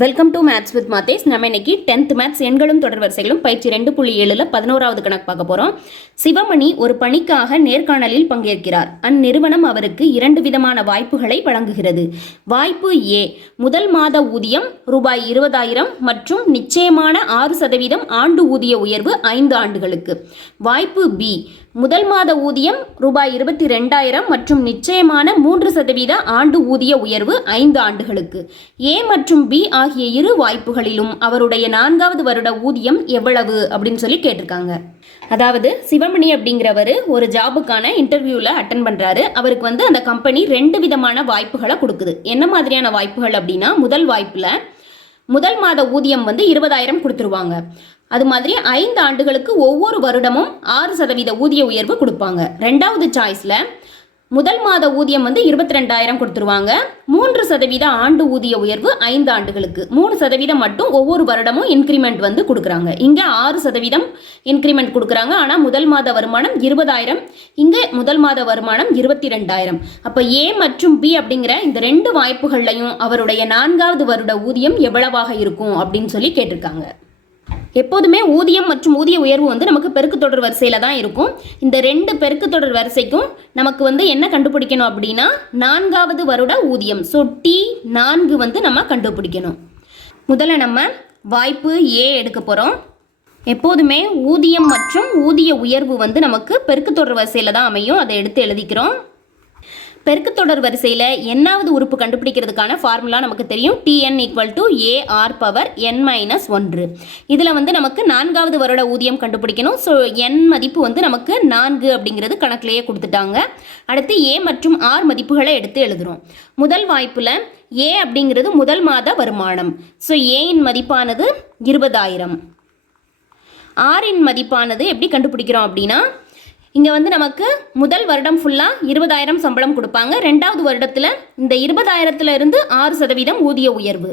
Welcome to maths with Mathes நம்ம இன்னைக்கு tenth maths எண்களும் தொடர் வரிசைகளும் பயிற்சி ரெண்டு புள்ளி ஏழுல பதினோராவது கணக்கு பார்க்க போறோம். சிவமணி ஒரு பணிக்காக நேர்காணலில் பங்கேற்கிறார். அந்நிறுவனம் அவருக்கு இரண்டு விதமான வாய்ப்புகளை வழங்குகிறது. வாய்ப்பு ஏ முதல் மாத ஊதியம் ரூபாய் இருபதாயிரம் மற்றும் நிச்சயமான ஆறு சதவீதம் ஆண்டு ஊதிய உயர்வு ஐந்து ஆண்டுகளுக்கு. வாய்ப்பு பி முதல் மாத ஊதியம் ரூபாய் இருபத்தி ரெண்டாயிரம் மற்றும் நிச்சயமான மூன்று சதவீத ஆண்டு ஊதிய உயர்வு ஐந்து ஆண்டுகளுக்கு. ஏ மற்றும் பி ஆகிய இரு வாய்ப்புகளிலும் அவருடைய நான்காவது வருட ஊதியம் எவ்வளவு அப்படின்னு சொல்லி கேட்டிருக்காங்க. அதாவது சிவமணி அப்படிங்கிறவர் ஒரு ஜாபுக்கான இன்டர்வியூவில் அட்டன் பண்ணுறாரு அவருக்கு வந்து அந்த கம்பெனி ரெண்டு விதமான வாய்ப்புகளை கொடுக்குது. என்ன மாதிரியான வாய்ப்புகள் அப்படின்னா முதல் வாய்ப்பில் முதல் மாத ஊதியம் வந்து இருபதாயிரம் கொடுத்துருவாங்க. அது மாதிரி ஐந்து ஆண்டுகளுக்கு ஒவ்வொரு வருடமும் ஆறு சதவீத ஊதிய உயர்வு கொடுப்பாங்க. ரெண்டாவது சாய்ஸில் முதல் மாத ஊதியம் வந்து இருபத்தி ரெண்டாயிரம் கொடுத்துருவாங்க. மூன்று சதவீத ஆண்டு ஊதிய உயர்வு ஐந்து ஆண்டுகளுக்கு. மூணு சதவீதம் மட்டும் ஒவ்வொரு வருடமும் இன்க்ரிமெண்ட் வந்து கொடுக்குறாங்க. இங்கே ஆறு சதவீதம் இன்க்ரிமெண்ட் கொடுக்குறாங்க. ஆனால் முதல் மாத வருமானம் இருபதாயிரம். இங்கே முதல் மாத வருமானம் இருபத்தி ரெண்டாயிரம் அப்போ ஏ மற்றும் பி அப்படிங்கிற இந்த ரெண்டு வாய்ப்புகள்லையும் அவருடைய நான்காவது வருட ஊதியம் எவ்வளவாக இருக்கும் அப்படின்னு சொல்லி கேட்டிருக்காங்க. எப்போதுமே ஊதியம் மற்றும் ஊதிய உயர்வு வந்து நமக்கு பெருக்கு தொடர் வரிசையில் தான் இருக்கும். இந்த ரெண்டு பெருக்கு தொடர் வரிசைக்கும் நமக்கு வந்து என்ன கண்டுபிடிக்கணும் அப்படின்னா நான்காவது வருட ஊதியம். ஸோ டி நான்கு வந்து நம்ம கண்டுபிடிக்கணும். முதல்ல நம்ம வாய்ப்பு ஏ எடுக்க போகிறோம் எப்போதுமே ஊதியம் மற்றும் ஊதிய உயர்வு வந்து நமக்கு பெருக்கு தொடர் வரிசையில் தான் அமையும். அதை எடுத்து எழுதிக்கிறோம். பெருக்குத்தொடர் வரிசையில் என்னாவது உறுப்பு கண்டுபிடிக்கிறதுக்கான ஃபார்முலா நமக்கு தெரியும். TN equal to AR power N minus ஒன்று. இதில் வந்து நமக்கு நான்காவது வருட ஊதியம் கண்டுபிடிக்கணும். ஸோ என் மதிப்பு வந்து நமக்கு நான்கு அப்படிங்கிறது கணக்கிலேயே கொடுத்துட்டாங்க. அடுத்து ஏ மற்றும் ஆர் மதிப்புகளை எடுத்து எழுதுகிறோம் முதல் வாய்ப்பில் ஏ அப்படிங்கிறது முதல் மாத வருமானம். ஸோ ஏயின் மதிப்பானது இருபதாயிரம். ஆரின் மதிப்பானது எப்படி கண்டுபிடிக்கிறோம் அப்படின்னா இங்கே வந்து நமக்கு முதல் வருடம் ஃபுல்லாக இருபதாயிரம் சம்பளம் கொடுப்பாங்க. ரெண்டாவது வருடத்தில் இந்த இருபதாயிரத்துல இருந்து ஆறு சதவீதம் ஊதிய உயர்வு.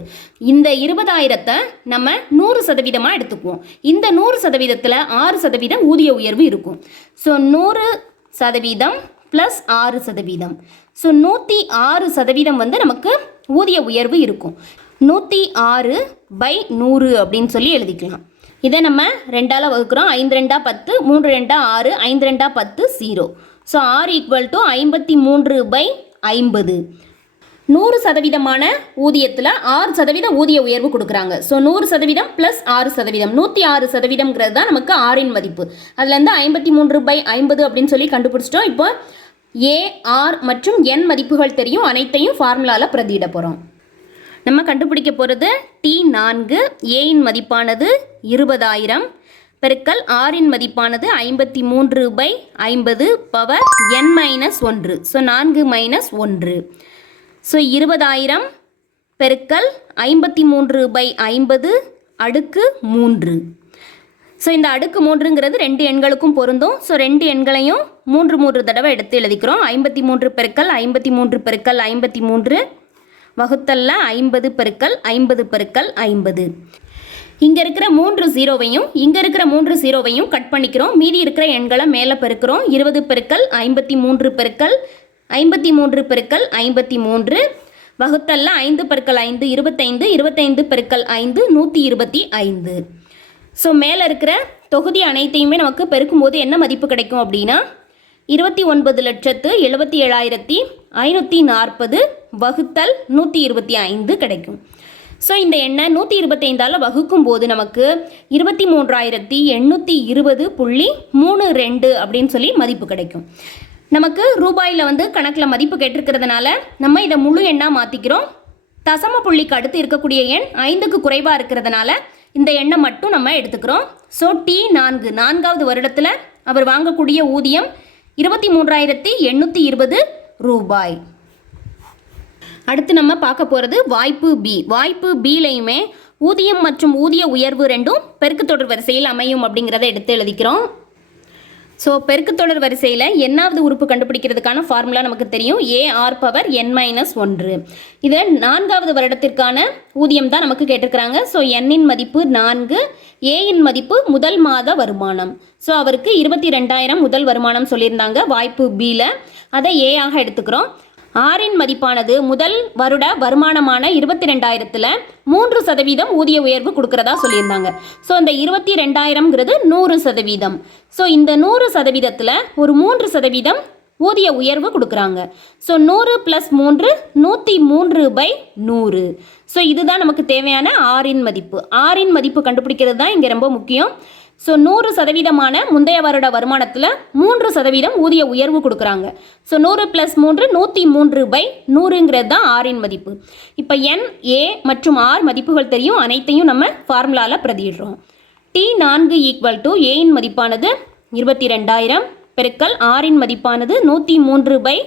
இந்த இருபதாயிரத்தை நம்ம நூறு சதவீதமாக எடுத்துக்குவோம். இந்த நூறு சதவீதத்தில் ஆறு சதவீதம் ஊதிய உயர்வு இருக்கும். ஸோ நூறு சதவீதம் ப்ளஸ் ஆறு சதவீதம். ஸோ நூற்றி ஆறு சதவீதம் வந்து நமக்கு ஊதிய உயர்வு இருக்கும். நூற்றி ஆறு பை நூறு அப்படின்னு சொல்லி எழுதிக்கலாம். இதை நம்ம ரெண்டால் வகுக்கிறோம். ஐந்து ரெண்டா பத்து மூன்று ரெண்டா ஆறு ஐந்து ரெண்டா பத்து zero so R equal to ஐம்பத்தி மூன்று பை ஐம்பது. நூறு சதவீதமான ஊதியத்தில் ஆறு சதவீத ஊதிய உயர்வு கொடுக்குறாங்க. ஸோ நூறு சதவீதம் ப்ளஸ் ஆறு சதவீதம். நூற்றி ஆறு சதவீதம்ங்கிறது தான் நமக்கு ஆறின் மதிப்பு. அதுலேருந்து ஐம்பத்தி மூன்று பை ஐம்பது அப்படின்னு சொல்லி கண்டுபிடிச்சிட்டோம். இப்போ ஏ ஆர் மற்றும் என் மதிப்புகள் தெரியும். அனைத்தையும் ஃபார்முலாவில் பிரதியிட போகிறோம் நம்ம கண்டுபிடிக்க போகிறது டி நான்கு ஏயின் மதிப்பானது இருபதாயிரம் பெருக்கல் ஆறின் மதிப்பானது ஐம்பத்தி மூன்று பை ஐம்பது பவர் என் மைனஸ் ஒன்று. ஸோ நான்கு மைனஸ் ஒன்று. ஸோ இருபதாயிரம் பெருக்கல் ஐம்பத்தி மூன்று பை ஐம்பது அடுக்கு மூன்று. ஸோ இந்த அடுக்கு மூன்றுங்கிறது ரெண்டு எண்களுக்கும் பொருந்தும். ஸோ ரெண்டு எண்களையும் மூன்று மூன்று தடவை எடுத்து எழுதிக்கிறோம். ஐம்பத்தி மூன்று பெருக்கல் ஐம்பத்தி மூன்று பெருக்கல் ஐம்பத்தி மூன்று வகுத்தல்ல ஐம்பது பெருக்கல் ஐம்பது பெருக்கல் ஐம்பது. இங்கே இருக்கிற மூன்று ஜீரோவையும் இங்கே இருக்கிற மூன்று ஜீரோவையும் கட் பண்ணிக்கிறோம். மீதி இருக்கிற எண்களை மேலே பெருக்கிறோம். இருபது பெருக்கல் ஐம்பத்தி மூன்று பெருக்கல் ஐம்பத்தி மூன்று பெருக்கல் ஐம்பத்தி மூன்று வகுத்தல்ல ஐந்து பெருக்கல் ஐந்து இருபத்தைந்து இருபத்தைந்து பெருக்கல் ஐந்து நூற்றி இருபத்தி ஐந்து. ஸோ மேலே இருக்கிற தொகுதி அனைத்தையுமே நமக்கு பெருக்கும்போது என்ன மதிப்பு கிடைக்கும் அப்படின்னா இருபத்தி ஒன்பது லட்சத்து எழுபத்தி ஏழாயிரத்தி ஐநூற்றி நாற்பது வகுத்தல் நூற்றி இருபத்தி ஐந்து கிடைக்கும். ஸோ இந்த எண்ணை நூற்றி இருபத்தைந்தால் வகுக்கும் போது நமக்கு இருபத்தி மூன்றாயிரத்தி எண்ணூற்றி இருபது புள்ளி மூணு ரெண்டு அப்படின்னு சொல்லி மதிப்பு கிடைக்கும். நமக்கு ரூபாயில் வந்து கணக்கில் மதிப்பு கேட்டிருக்கிறதுனால நம்ம இதை முழு எண்ணாக மாற்றிக்கிறோம் தசம புள்ளிக்கு அடுத்து இருக்கக்கூடிய எண் ஐந்துக்கு குறைவாக இருக்கிறதுனால இந்த எண்ணை மட்டும் நம்ம எடுத்துக்கிறோம். ஸோ டி நான்கு நான்காவது வருடத்தில் அவர் வாங்கக்கூடிய ஊதியம் இருபத்தி மூன்றாயிரத்தி எண்ணூற்றி இருபது ரூபாய். அடுத்து நம்ம பார்க்க போகிறது வாய்ப்பு பி வாய்ப்பு பிலையுமே ஊதியம் மற்றும் ஊதிய உயர்வு ரெண்டும் பெருக்கு தொடர் வரிசையில் அமையும் அப்படிங்கிறத எடுத்து எழுதிக்கிறோம். ஸோ பெருக்குத்தொடர் வரிசையில் என்னாவது உறுப்பு கண்டுபிடிக்கிறதுக்கான ஃபார்முலா நமக்கு தெரியும். A R power N minus ஒன்று. இது நான்காவது வருடத்திற்கான ஊதியம் தான் நமக்கு கேட்டிருக்கிறாங்க. ஸோ எண்ணின் மதிப்பு நான்கு ஏயின் மதிப்பு முதல் மாத வருமானம். ஸோ அவருக்கு இருபத்தி ரெண்டாயிரம் முதல் வருமானம் சொல்லியிருந்தாங்க. வாய்ப்பு பியில் அதை ஏ ஆக எடுத்துக்கிறோம். ஆறின் மதிப்பானது முதல் வருட வருமானமான இருபத்தி ரெண்டாயிரத்தில் மூன்று சதவீதம் ஊதிய உயர்வு கொடுக்கறதா சொல்லியிருந்தாங்க. ஸோ அந்த இருபத்தி ரெண்டாயிரம்ங்கிறது நூறு சதவீதம். ஸோ இந்த நூறு சதவீதத்தில் ஒரு மூன்று சதவீதம் ஊதிய உயர்வு கொடுக்குறாங்க. ஸோ நூறு ப்ளஸ் மூன்று நூற்றி மூன்று பை நூறு. ஸோ இதுதான் நமக்கு தேவையான ஆறின் மதிப்பு. ஆறின் மதிப்பு கண்டுபிடிக்கிறது தான் இங்கே ரொம்ப முக்கியம். ஸோ நூறு சதவீதமான முந்தைய வருட வருமானத்தில் மூன்று சதவீதம் ஊதிய உயர்வு கொடுக்குறாங்க. ஸோ நூறு ப்ளஸ் மூன்று நூற்றி மூன்று பை நூறுங்கிறது தான் ஆரின் மதிப்பு. இப்போ என் ஏ மற்றும் ஆர் மதிப்புகள் தெரியும். அனைத்தையும் நம்ம ஃபார்முலாவில் பிரதியிடுறோம். டி நான்கு ஈக்குவல் டு ஏயின் மதிப்பானது இருபத்தி ரெண்டாயிரம் பெருக்கல் ஆரின் மதிப்பானது நூற்றி மூன்று பை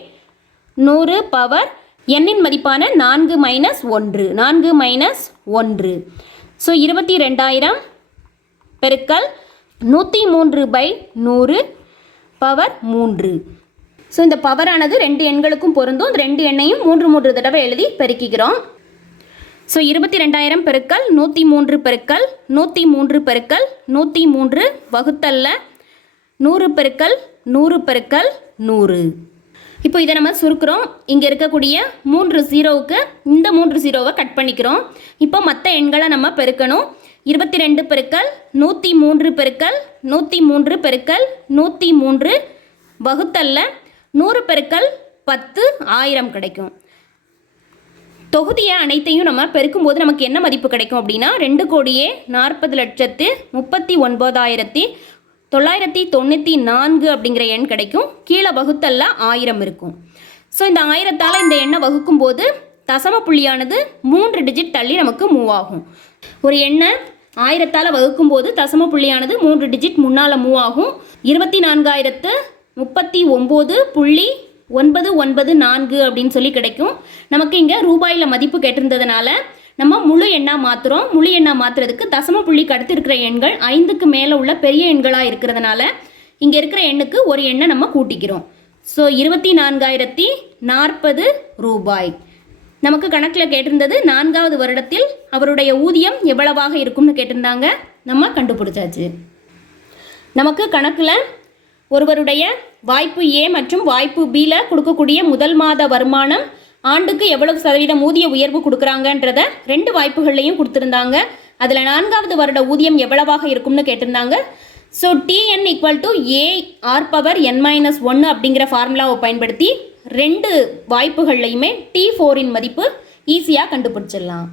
நூறு பவர் எண்ணின் மதிப்பான நான்கு மைனஸ் ஒன்று. நான்கு மைனஸ் ஒன்று. ஸோ இருபத்தி ரெண்டாயிரம் பெருக்கல் நூற்றி மூன்று பை நூறு பவர் மூன்று. ஸோ இந்த பவரானது ரெண்டு எண்களுக்கும் பொருந்தும். இந்த ரெண்டு எண்ணையும் மூன்று மூன்று தடவை எழுதி பெருக்கிக்கிறோம் ஸோ இருபத்தி ரெண்டாயிரம் பெருக்கல் நூற்றி மூன்று பெருக்கல் நூற்றி மூன்று பெருக்கல் நூற்றி மூன்று வகுத்தல்ல நூறு பெருக்கல் நூறு பெருக்கல் நூறு. இப்போ இதை நம்ம சுருக்கிறோம். இங்கே இருக்கக்கூடிய மூன்று ஜீரோவுக்கு இந்த மூன்று ஜீரோவை கட் பண்ணிக்கிறோம். இப்போ மற்ற எண்களை நம்ம பெருக்கணும். இருபத்தி ரெண்டு பெருக்கல் நூற்றி மூன்று பெருக்கல் நூற்றி மூன்று பெருக்கல் நூற்றி மூன்று வகுத்தல்ல நூறு பெருக்கல் பத்து ஆயிரம் கிடைக்கும். தொகுதியை அனைத்தையும் நம்ம பெருக்கும்போது நமக்கு என்ன மதிப்பு கிடைக்கும் அப்படின்னா ரெண்டு கோடியே நாற்பது லட்சத்து முப்பத்தி ஒன்பதாயிரத்தி தொள்ளாயிரத்தி தொண்ணூற்றி நான்கு அப்படிங்கிற எண் கிடைக்கும். கீழே வகுத்தல்ல ஆயிரம் இருக்கும். ஸோ இந்த ஆயிரத்தால் இந்த எண்ணை வகுக்கும்போது தசம புள்ளியானது மூன்று டிஜிட் தள்ளி நமக்கு மூவ் ஆகும். ஒரு எண்ணை ஆயிரத்தால் வகுக்கும்போது தசம புள்ளியானது மூன்று டிஜிட் முன்னால் மூவ் ஆகும். இருபத்தி நான்காயிரத்து முப்பத்தி ஒம்பது புள்ளி ஒன்பது ஒன்பது நான்கு அப்படின்னு சொல்லி கிடைக்கும். நமக்கு இங்கே ரூபாயில் மதிப்பு கேட்டிருந்ததுனால நம்ம முழு எண்ணாக மாற்றுறோம் முழு எண்ணாக மாற்றுறதுக்கு தசம புள்ளிக்கு அடுத்து இருக்கிற எண்கள் ஐந்துக்கு மேலே உள்ள பெரிய எண்களாக இருக்கிறதுனால இங்கே இருக்கிற எண்ணுக்கு ஒரு எண்ணை நம்ம கூட்டிக்கிறோம். ஸோ இருபத்தி நான்காயிரத்தி நாற்பது ரூபாய். நமக்கு கணக்கில் கேட்டிருந்தது நான்காவது வருடத்தில் அவருடைய ஊதியம் எவ்வளவாக இருக்கும்னு கேட்டிருந்தாங்க. நம்ம கண்டுபிடிச்சாச்சு. நமக்கு கணக்கில் ஒருவருடைய வாய்ப்பு ஏ மற்றும் வாய்ப்பு பியில் கொடுக்கக்கூடிய முதல் மாத வருமானம் ஆண்டுக்கு எவ்வளவு சதவீதம் ஊதிய உயர்வு கொடுக்குறாங்கன்றத ரெண்டு வாய்ப்புகள்லையும் கொடுத்துருந்தாங்க. அதில் நான்காவது வருட ஊதியம் எவ்வளவாக இருக்கும்னு கேட்டிருந்தாங்க. So TN equal to A R power N minus ஒன்று அப்படிங்கிற ஃபார்முலாவை பயன்படுத்தி ரெண்டு வாய்ப்புகள்லையுமே டி ஃபோரின் மதிப்பு ஈஸியாக கண்டுபிடிச்சிடலாம்.